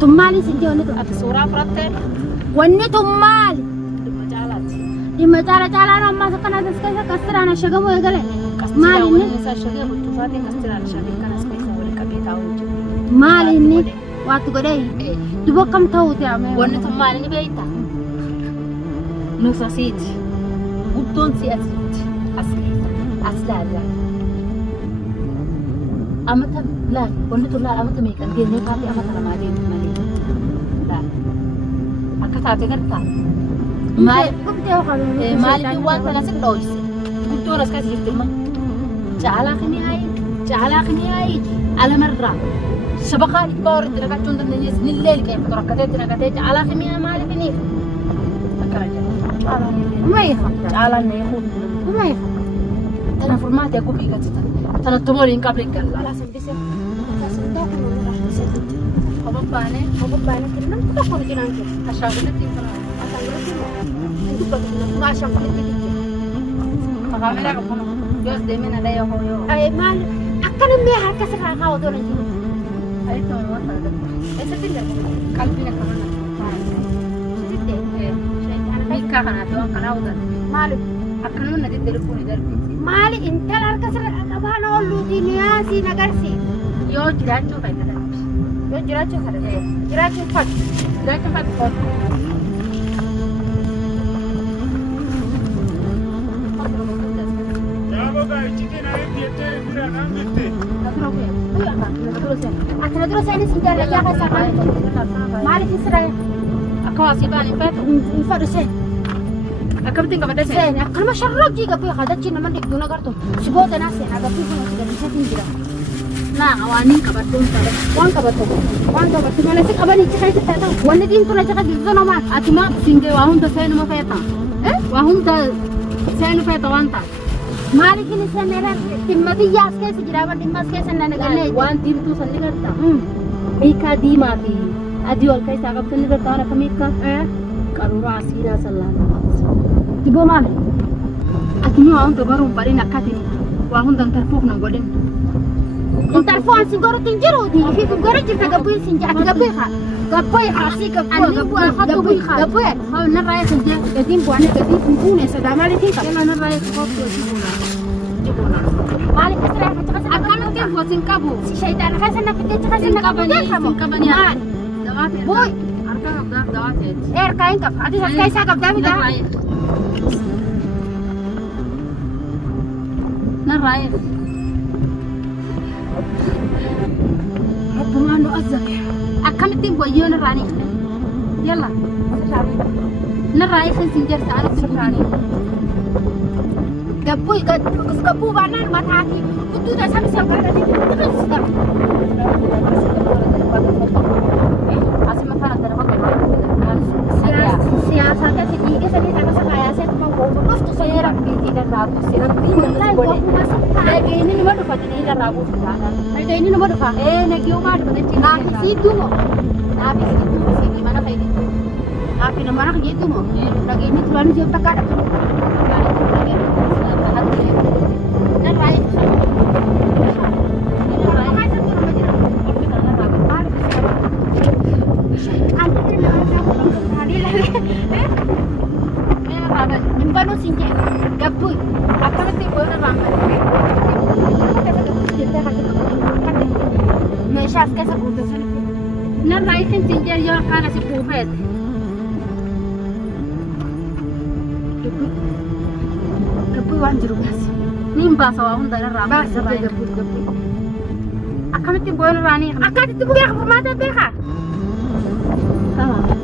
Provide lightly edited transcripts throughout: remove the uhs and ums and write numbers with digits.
تمالي سنتي ونتو الصورة فرتين ونتو مالي المجالات لما تعالى أنا ما سكنا تسكت كسر أنا شجعه يقول مالي إني شجع وتفاتي كسر على شجع كان سكيس ولا كبيتا وجه مالي إني واتو قدي تبغى كم تاوتي عمي ونتو مالي بيتا نصاصيت وبدون سياسيت أصلا أمتى لا ونتو لا أمتى ميكان دي نيكاتي أمتى لما دي مالي لا أكتاتي كرتا مالي في وان تناسك لويس بدون أسكت يفتما جعل خني على مرة سبقاني باور تركت عند الناس الليل كيف تركتت جعل خني مالي بني ما يخاف جعل النيخون ما يخاف تنا فرمات يا كوبي كتتا تنا تمورين قبل كلا لا سنتي هببانه كنا تدخل جنانك أشاغلتي فرا ما شاء الله فقامنا كنا جوز دمنا لا يهو أي مال أكلم بيها كسر عقاو دون الجنون أي تو وصل أستدل قلبنا كمان ميكا كنا تو كنا ودا مالك أكلنا ندي تلفوني دربي مالي انت الكسر أبانا أقول دنياسي نجارسي يو جراتو فايدة يو جراتو خير جراتو فات أكنا درس أنا سنجار يا خي سامع مالك إسرائيل أكواسي باني فاتو فارسين أكبتين كبدا سين أكل ما شرّك جيجا بيا خدت شيء نمن دكتور نقارتو سبوت أنا سين أبغى بيجي نسيت نسيت نا أواني كبدون ترى وان كبتو مالك أبغى نيجي خير تتا وان دين تونا جاك جيجا نوما أتما سينجي وهم تسين ما فيتا وهم تسين فيتا وانتا مالك ini senera timati yas ke sejirawan dimas ke senana gane وان تيم تو سني करता ميكا دي ماتي أدي أول كيس أكبر سني करता أنا كميكا كارورا أسيرا سلام tibo mal أتما وهم تبارون بارين أكاتني وهم تنترفوق نقولين interfon sigoro tinjiru di hidu gara jirta gabu sinja gabu kha asi gabu أنا بقول خطو بيخا gabu هاو نرايك الجا gadim buane gadim kumpune sadamali tinka يلا نرايك خطو جيبونا malik isra ka أكمل كيف وتنكبو si shaytan khasana fitte khasana تنكبني تنكبني mal دواتي boy أركان أبدار دواتي er kain kap adi sakai sa kap dami da نرايك ربما انه ازك أكمل تيم بيون راني يلا نرايك سنجر سعرك سفراني gabu banan mataki kutu da sami sampai tadi terus sedang أسمع فانا ترى siasatnya sedikit saya sama sekaya saya cuma ngomong terus tuh saya rapi tidak ragu sirat mulai gua masuk lagi ini nomor dua tidak ragu sudah ada ini nomor dua lagi umar dengan cina nah di situ mau habis itu masih gimana kayak gitu tapi nomor gitu mau lagi ini tuan jauh tak ada dan raih Nimbano sinje gabu akan nanti boleh ramai mesyas ke sebutu sana nan raih kan sinjar yo kan si pufet gabu wan jeruk nasi nimba sawa hunda ramai bahasa gabu akan nanti boleh rani akan itu bukan pemata beha sama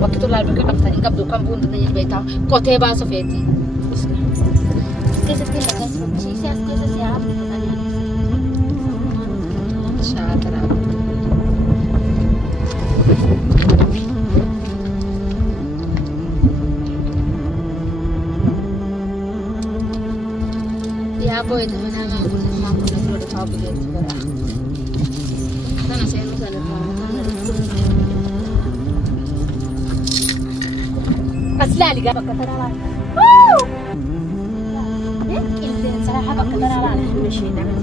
waktu lalu kita tadi kap dukang pun tanya di beta kote bahasa feti Kasi siya syatra aku itu menang aku sudah tahu dia sekarang. Karena saya bukan asli ali gak bakal terlalu. Ilmu saya bakal terlalu.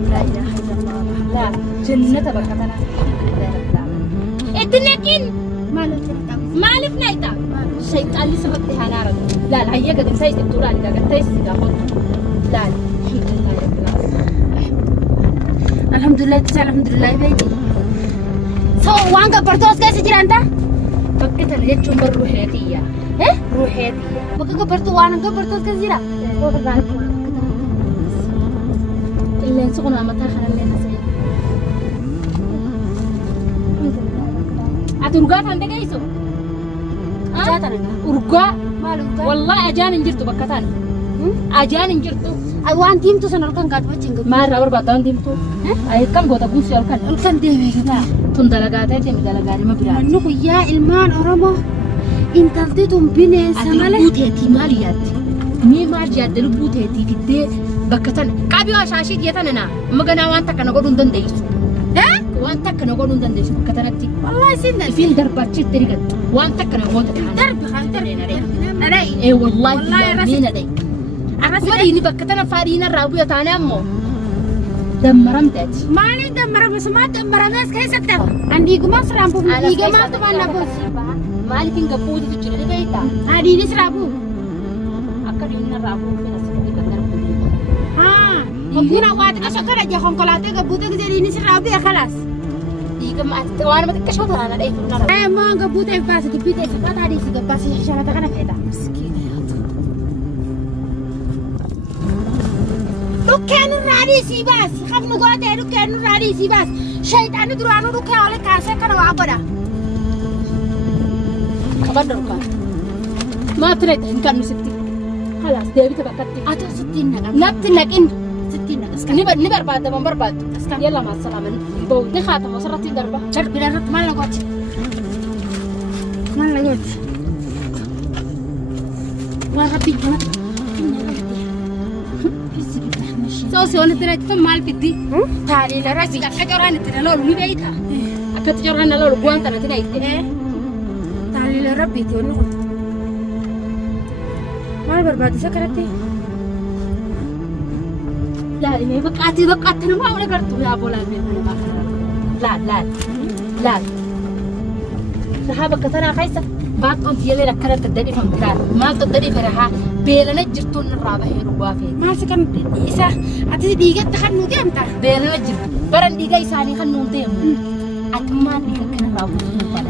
La ilaha illallah. La jannah bakal terlalu. اتنكين مالك نايتا الشيطان اللي سبقتي هنارك لا لا هي قد نسيت الدوران اذا قد تيسي لا الحمد لله تسال الحمد لله بيتي سو وان قبرتوس كيف سجل انت؟ فكت انا جت شمبر روحيتيه ايه روحيتيه بقى قبرتو وانا قبرتوس كيف سجل؟ اللي سقنا متى خلنا نسيت أترجع عندك إيشو؟ أرجع والله أجان إنجرتو بكتان أجان إنجرتو أوان تيم تو سنركان قاد بتشنج ما رابر باتان تيم تو أي كم قطع بوسي أركان الكن دي بيجنا تندلقاتي تيم دلقاتي ما برا منو يا إلمان أرمو إن تلتيتم بين سمالة بوتيتي ماليات مي مارجات دلو بوتيتي في الدي بكتان كابي وشاشي ديتنا ما جنا وانت كنا قولون دنديسو وانت كنا قولون دنديسو بكتانتي والله سنة فين دربات شيء تريقت وانت كنا قولون درب خان درب نري إيه والله مين نري أقول إني بكتنا فارينا رابو يتاني أمو دمرم تاتي مالي دمرم بس ما دمرم بس كيف ستة عندي جماعة سرابو عندي جماعة تبان نبو مالي فين قبودي تجري بيتا عندي نسرابو أكاد يونا رابو في نسبة كتر ها ممكن أوقات أشكر أجي خنقلاته قبودي كذي نسرابو يا خلاص إيجا ما وانا ما تكشفت أنا ده إيه أي ما قبودي بس قبودي في بعض هذه سيجا بس يخشى تكنا فيدا مسكين كانوا راديسي بس خم نقاطه لو كانوا راديسي بس شيطان درانو لو كانوا كاسه كانوا عبدا كبر ركان ما تريد إن كانوا ستين خلاص ده بتبكتي أتو ستين نبت لكن ستين نبر بعد ما برباد يلا مع السلامة بو نخاتم وصرتي دربة شرب بلا رت ما لقيت ما لقيت وربي جنا سوسي وانا ترى تفهم مال بدي تالي لراسي أكجران ترى لولو مبيتها أكجران لولو قوان ترى تنايت تالي لربي تونو ما برباد سكرتي لا إني بقعتي أنا ما ولا قرطو يا أبو لا صحابك ترى خايسة بعد أنت يلي ركرت الدنيا فم بدار ما تقدري فرها بيلنا جرتون الرابع هيروافين ما سكن إسا أتي ديجا تخنو ديم تا بيلنا جرت برا ديجا إساني خنون ديم أتمان ديجا كنا رابوس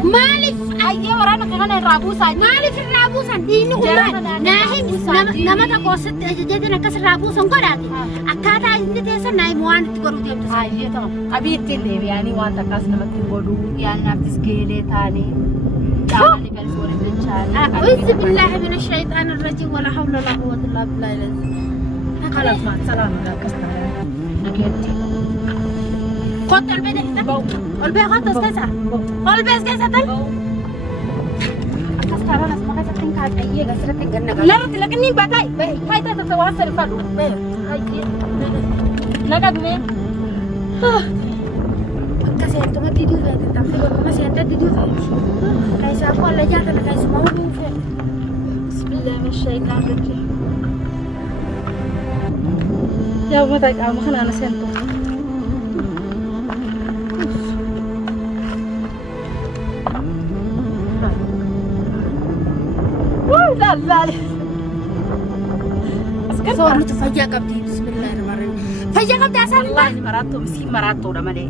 مالف أيه ورانا كنا رابوس مالف الرابوس دينو كمان ناهم نما تقصد جدنا كسر رابوس انقراتي أكادا إنت تيسر نايموان تقولوا ديم تسا أيه تمام أبي تلي يعني وان تكاسنا متقولوا يعني نفتس كيلي تاني تعالي بنسوري بنشان أعوذ بالله من الشيطان الرجيم ولا حول ولا قوة إلا بالله العظيم خلاص مع السلامة لا كسر نكيتي قط البيت هنا البيت قط اسكسا البيت اسكسا تل كسر أنا اسمع كسر تنكاد أيه كسر تنكاد لا لكني بتاعي هاي تتواصل فلو هاي نكاد مين كسر أنت ما تدو ذات تأخذ كسر أنت تدو ذات كيس أقول لا جاتنا كيس ما هو بسم الله من الشيطان الرجيم يا ودك أنا خلنا نسينتو لا صار تفجأ قبدي بسم الله الرحمن الرحيم فجأ قبدي أسأل والله إني مراتو مسكين مراتو رمالي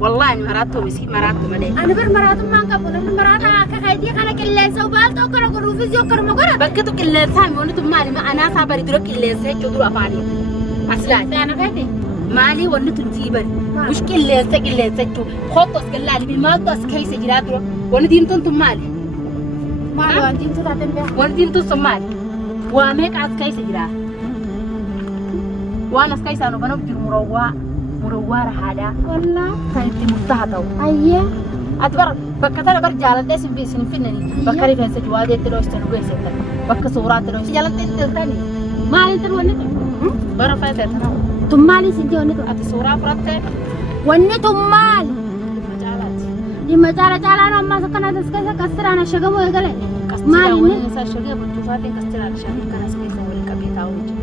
والله إني مراتو مسكين مراتو مالي أنا برمراتو ما قبل أنا مراتا كخيتي خلك اللي سوبال توكر وكرو في زوكر مقرا بكتو كله سامي ونتو مالي ما أنا صابري درك كله سجدوا أفاني أصلاً أنا خيتي مالي ونتو تجيبني مش كله سجدوا خطوس كله اللي بمالتو أسكيس جرادرو وندين تنتم مالي مالو أنتين تتعلم بها وندين تسمال وامك أسكيس جرا وانا أسكيس أنا بنبجر مروار هذا والله كانت مستهدو أيه أتبر بكتنا برجال ده سنفينني بكري في سجواد يتلوش تنوي سيتل بك صورات تلوش جالن تنتل تاني ما أنت ونت برا فايدة تنا Tummaali sinti wanni tu. Ati suuraa fudhattee Wanni tummaali. macaalaati. Dhimma caalaan ammaa akkana keessa kastiraan ashagamoo eegale. Maali inni? Isaa shagee bulchuufaatiin kastiraan shaanii kanas keessa waliin qabee taa'uu jira.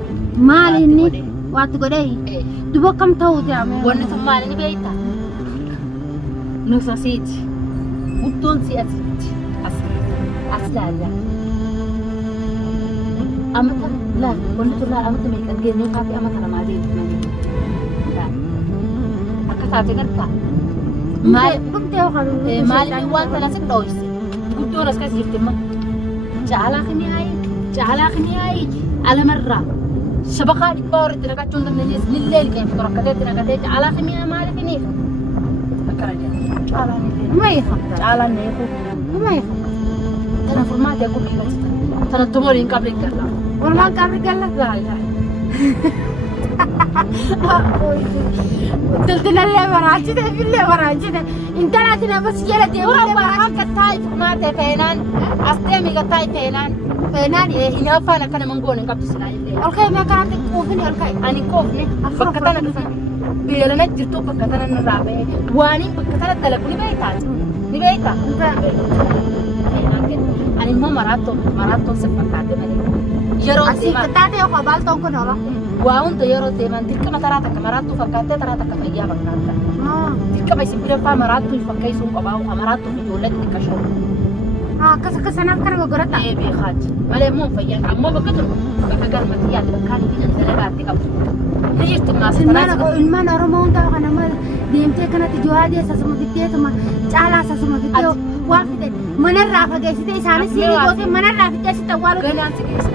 Maali inni? Waatti godhee. Duba kam ta'uu jira. Wanni tun maali ni beekta? Nusa siiti. Guddoon si asitti. As laalla. Amata laal wanni tun laal amata meeqan geenyuu kaatee amata lamaa deebitu. Akka taate gartaa. Maali waan kana si dhoofse. Guddoon as keessa jirti imma. Caalaa kini hayi. Alamarraa. Shabakaa dhibbaa walitti naqachuun dandeessu nillee liqeef torokkateetti naqatee caalaa kini maali kiniif. Akkana jedhama. Caalaan illee. Caalaan neeku. Tana furmaatee kun dhiibati. Tana tumori hin qabne galla. Walumaan qabri galla. Laala. Daldallee baraachite billee baraachite intalaatiin abbas jala deemee Akka taa'e furmaatee feenaan as deemee gattaa'e feenaan hin hafaan akka nama goone hin qabdu silaa illee. ol ka'e mee kanaatti quufni ol ka'e. Ani koofne bakka tana dhufe beelana jirtu bakka tana nurraa ba'e waaniin bakka tana dalagu ni beektaati. Ni beekta? Ani immoo maraattoon si fakkaate malee. Yeroo Asii taatee yookaan baaltoon kun oola. waa hunda yeroo deeman dirqama taraa takka maraattuu fakkaattee taraa takka fayyaa fakkaatta. Dirqama isin biraffaa maraattuu fakkeessuun qophaa'u maraattuu ijoollee xixiqqaa shoo. Akka sanaaf kana gogorata. Beekaati. Malee immoo fayyaa ammoo bakka jiru bakka galmatti yaadde bakkaan hin dalagaatti qabdu. Ni jirti maasii Ilmaan Oromoo hundaa kana deemtee kanatti jawaa deessasuma fiddeetuma caalaa sasuma fiddee waan fide manarraa fageessitee isaanis siinii gootee manarraa fiddee sitti awwaalu. ganaan si geessa.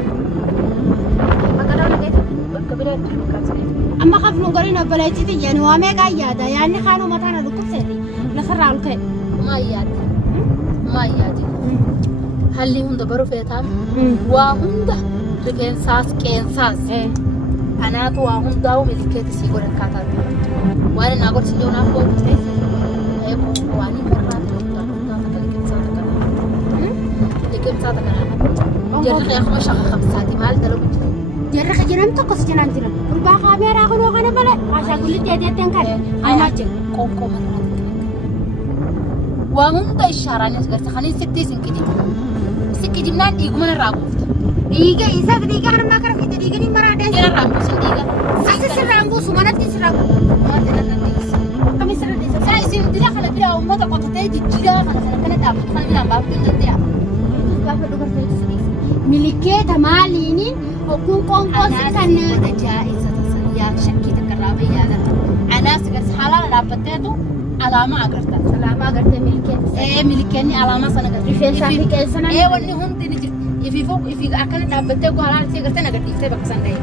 Bakka dawla geessa. Bakka biraatti bakkaan si geessa. Amma kafnuun gariin obboleettiti yaani waa meeqaa yaada yaanni kaanuu mataan dhukkubseeti lafarraa ol ka'e. Maa yaadi. Halli hunda baruu feetaan waa hunda rifeensaas qeensaas. Anaatu waa hundaa'u milikeetti sii godhan kaataatti. Waan inni agarsiisu yoo naaf boodiste waan inni marraati hundaa akka liqimsaata kanaa. Jarri akkuma shaqa qabsaati maal dalagu jira. Jarri jiran tokko si cinaan jiran. Gurbaa kaameeraa kunoo kana malee ashaagullitti eedeetteen kan hamaa jira. Qoonqoo marraati. Waa hunda ishaaraan as garsa kan sitti isin kijibna. Isin kijibnaan dhiiguma irraa buufta. Dhiiga isaaf dhiiga harmaa kana fite dhiigni maraadee. Jira raambusin dhiiga. Asi sirraan buusu manatti sirraan buusu. Maati irra dhiisa. Kami sirra dhiisa. Saa isin dila kana bira uummata qotatee jijjiiraa kana dhaabbatu kana biraan baafuu hin dandeenya. Gaafa dubartii dhiisa. Milikeeta maaliini hogguun qoonqoo si kan. Jaa'isa yaa shakkii takka irraa bayyaadha. Anaas garsi haalaan dhaabbatteetu alaamaa agarta. Alaamaa agartee milikeeta. Milikeenni alaamaa sana agarta. Rifeensaa fi qeensa wanni hundi ni jirti. Ifi akkana dhaabbattee haalaan si agartee agarsiiftee bakka san dha'e.